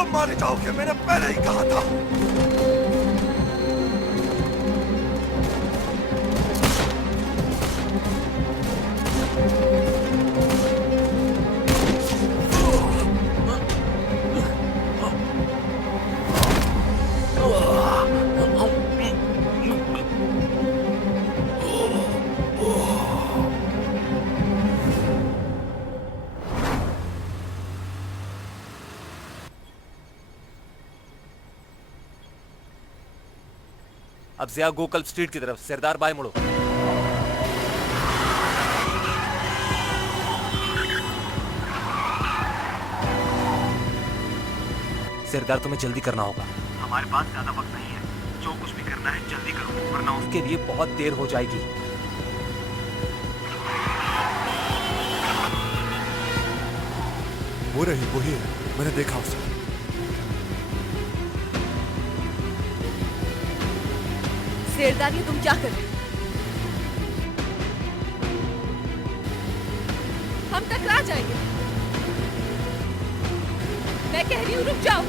तुम मारे जाओगे, मैंने पहले ही कहा था। अब जिया गोकल्प स्ट्रीट की तरफ, सरदार बाय मुड़ो। सरदार तुम्हें जल्दी करना होगा। हमारे पास ज्यादा वक्त नहीं है, जो कुछ भी करना है जल्दी करो वरना उसके लिए बहुत देर हो जाएगी। वो रही, वही है, मैंने देखा उसे। शेरदार, ये तुम क्या कर रहे हो? हम टकरा जाएंगे। मैं कह रही हूँ रुक जाओ।